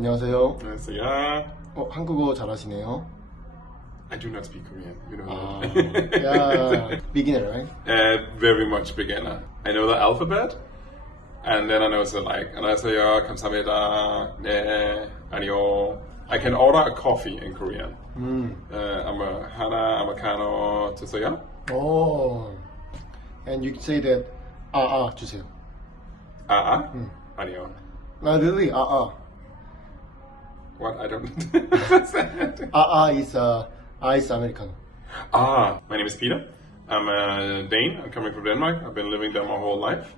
안녕하세요. 안녕하세요. 한국어 잘하시네요. I do not speak Korean, you know. Yeah, beginner, right? Very much beginner. I know the alphabet, and then I know 안녕하세요, 감사합니다, 네, 안녕. I can order a coffee in Korean. 하나 아메리카노 주세요. Oh, and you say that 주세요. 아니요. Really? What? I don't. is ice Americano. My name is Peter. I'm a Dane. I'm coming from Denmark. I've been living there my whole life.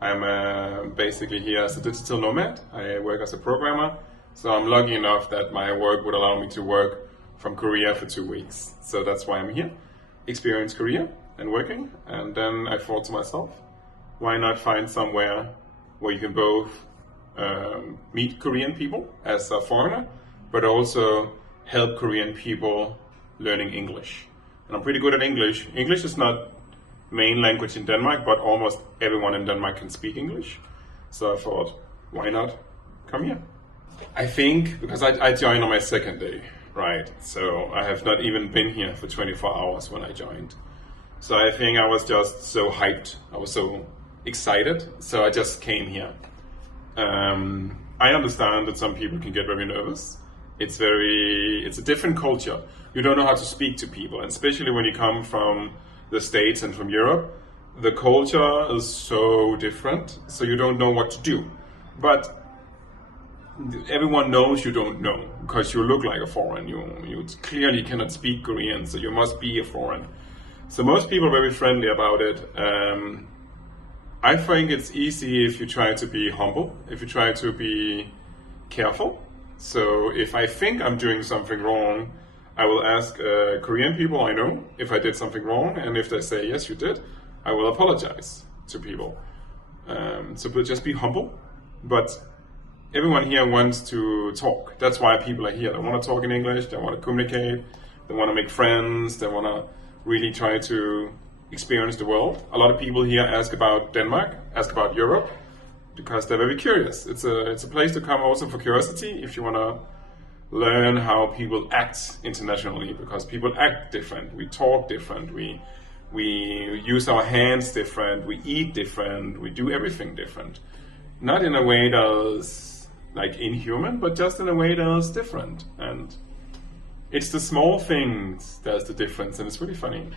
I'm basically here as a digital nomad. I work as a programmer. So I'm lucky enough that my work would allow me to work from Korea for 2 weeks. So that's why I'm here. Experience Korea and working. And then I thought to myself, why not find somewhere where you can both meet Korean people as a foreigner, but also help Korean people learning English. And I'm pretty good at English. English is not main language in Denmark, but almost everyone in Denmark can speak English. So I thought, why not come here? I think because I joined on my second day, right? So I have not even been here for 24 hours when I joined. So I think I was just so hyped. I was so excited. So I just came here. I understand that some people can get very nervous. It's a different culture. You don't know how to speak to people, and especially when you come from the States and from Europe, the culture is so different, so you don't know what to do. But everyone knows you don't know, because you look like a foreign. You clearly cannot speak Korean, so you must be a foreign. So most people are very friendly about it. I think it's easy if you try to be humble, if you try to be careful. So if I think I'm doing something wrong, I will ask Korean people I know if I did something wrong, and if they say, yes, you did, I will apologize to people. So just be humble, but everyone here wants to talk. That's why people are here. They want to talk in English, they want to communicate, they want to make friends, they want to really try to experience the world. A lot of people here ask about Denmark, ask about Europe, because they're very curious. It's a place to come also for curiosity, if you want to learn how people act internationally, because people act different, we talk different, we use our hands different, we eat different, we do everything different. Not in a way that's like inhuman, but just in a way that's different. And it's the small things that's the difference, and it's really funny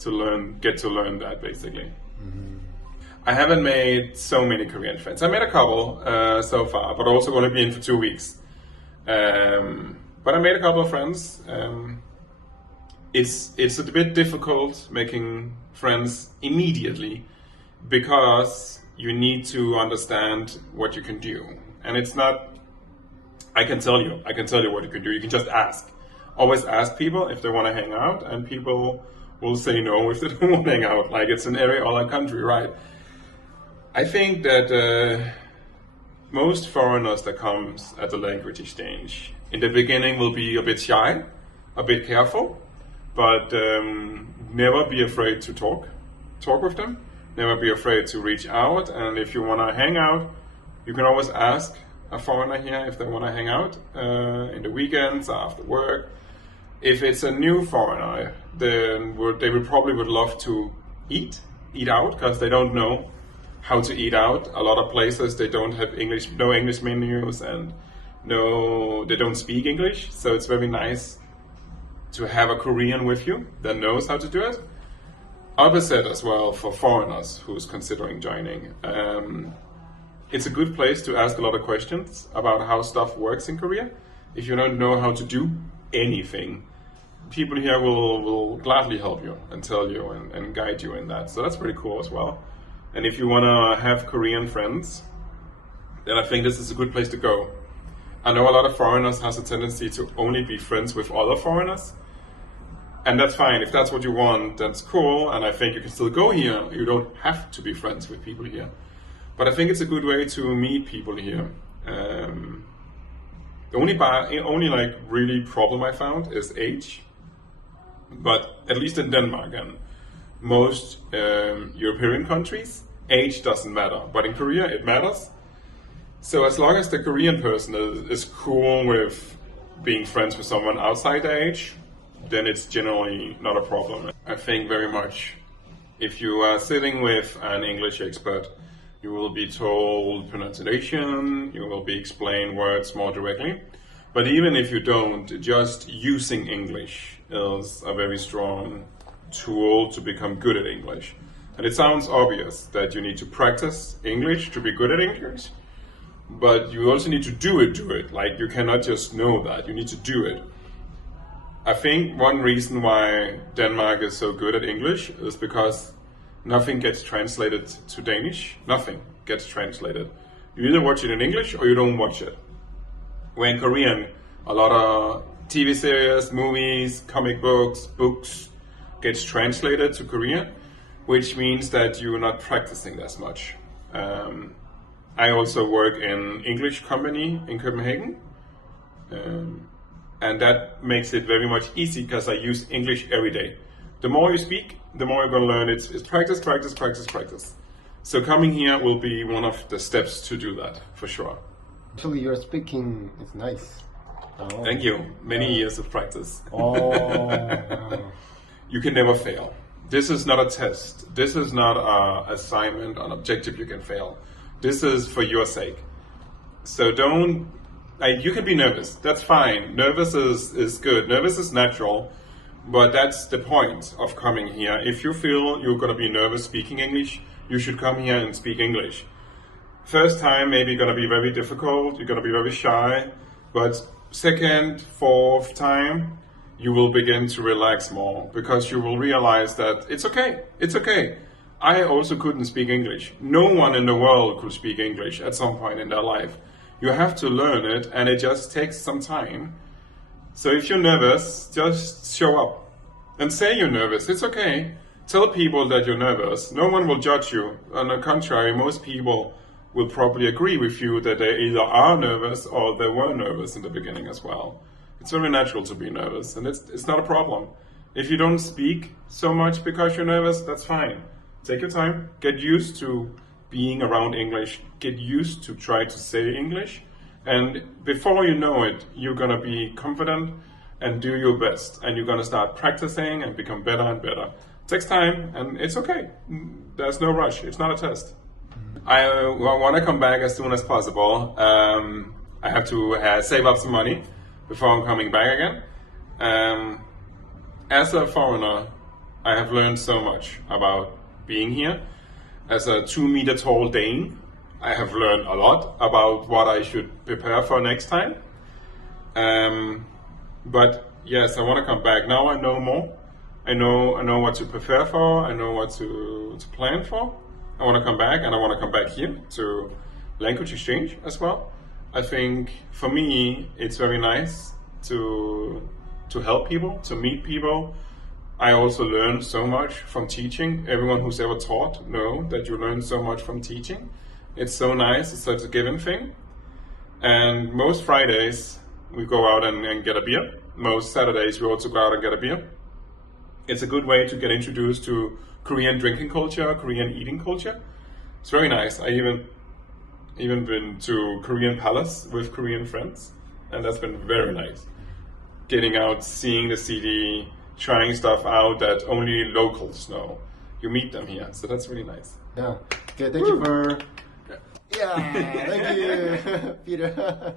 to get to learn that, basically. I haven't made so many Korean friends. I made a couple so far, but also going to be in for 2 weeks. But I made a couple of friends. It's a bit difficult making friends immediately, because you need to understand what you can do. And it's not, I can tell you what you can do. You can just ask. Always ask people if they want to hang out, and people will say no if they don't want to hang out, like it's an area or a country, right? I think that most foreigners that comes at the language exchange in the beginning will be a bit shy, a bit careful, but never be afraid to talk with them, never be afraid to reach out, and if you want to hang out, you can always ask a foreigner here if they want to hang out in the weekends, after work. If it's a new foreigner, then they probably would love to eat out, because they don't know how to eat out. A lot of places they don't have no English menus, and they don't speak English. So it's very nice to have a Korean with you that knows how to do it. Opposite as well for foreigners who's considering joining. It's a good place to ask a lot of questions about how stuff works in Korea. If you don't know how to do anything, people here will gladly help you and tell you and guide you in that. So that's pretty cool as well. And if you want to have Korean friends, then I think this is a good place to go. I know a lot of foreigners has a tendency to only be friends with other foreigners, and that's fine. If that's what you want, that's cool, and I think you can still go here. You don't have to be friends with people here. But I think it's a good way to meet people here. The only like really problem I found is age. But at least in Denmark and most European countries, age doesn't matter. But in Korea it matters. So as long as the Korean person is cool with being friends with someone outside their age, then it's generally not a problem. I think very much if you are sitting with an English expert, you will be told pronunciation, you will be explained words more directly. But even if you don't, just using English is a very strong tool to become good at English. And it sounds obvious that you need to practice English to be good at English, but you also need to do it. Like, you cannot just know that, you need to do it. I think one reason why Denmark is so good at English is because nothing gets translated to Danish. Nothing gets translated. You either watch it in English or you don't watch it. Where in Korean, a lot of TV series, movies, comic books gets translated to Korean, which means that you're not practicing as much. I also work in English company in Copenhagen, and that makes it very much easy because I use English every day. The more you speak, the more you're going to learn. It's practice, practice, practice, practice. So coming here will be one of the steps to do that, for sure. Actually, your speaking is nice. Oh. Thank you. Many years of practice. Oh, wow. You can never fail. This is not a test. This is not an assignment, an objective you can fail. This is for your sake. So don't, you can be nervous. That's fine. Nervous is good. Nervous is natural. But that's the point of coming here. If you feel you're going to be nervous speaking English, you should come here and speak English. First time, maybe going to be very difficult. You're going to be very shy. But second, fourth time, you will begin to relax more because you will realize that it's okay. It's okay. I also couldn't speak English. No one in the world could speak English at some point in their life. You have to learn it, and it just takes some time. So if you're nervous, just show up and say you're nervous. It's okay. Tell people that you're nervous. No one will judge you. On the contrary, most people will probably agree with you that they either are nervous or they were nervous in the beginning as well. It's very natural to be nervous, and it's not a problem. If you don't speak so much because you're nervous, that's fine. Take your time. Get used to being around English. Get used to try to say English. And before you know it, you're going to be confident and do your best. And you're going to start practicing and become better and better. It takes time, and it's okay. There's no rush. It's not a test. I want to come back as soon as possible. I have to save up some money before I'm coming back again. As a foreigner, I have learned so much about being here. As a 2-meter tall Dane, I have learned a lot about what I should prepare for next time. But yes, I want to come back. Now I know more. I know what to prepare for. I know what to plan for. I want to come back, and I want to come back here to language exchange as well. I think for me, it's very nice to help people, to meet people. I also learn so much from teaching. Everyone who's ever taught know that you learn so much from teaching. It's so nice. It's such a given thing. And most Fridays we go out and get a beer. Most Saturdays we also go out and get a beer. It's a good way to get introduced to Korean drinking culture, Korean eating culture. It's very nice. I even been to Korean Palace with Korean friends, and that's been very nice. Getting out, seeing the city, trying stuff out that only locals know. You meet them here, so that's really nice. Yeah. Okay, thank you for... Yeah, thank you, Peter.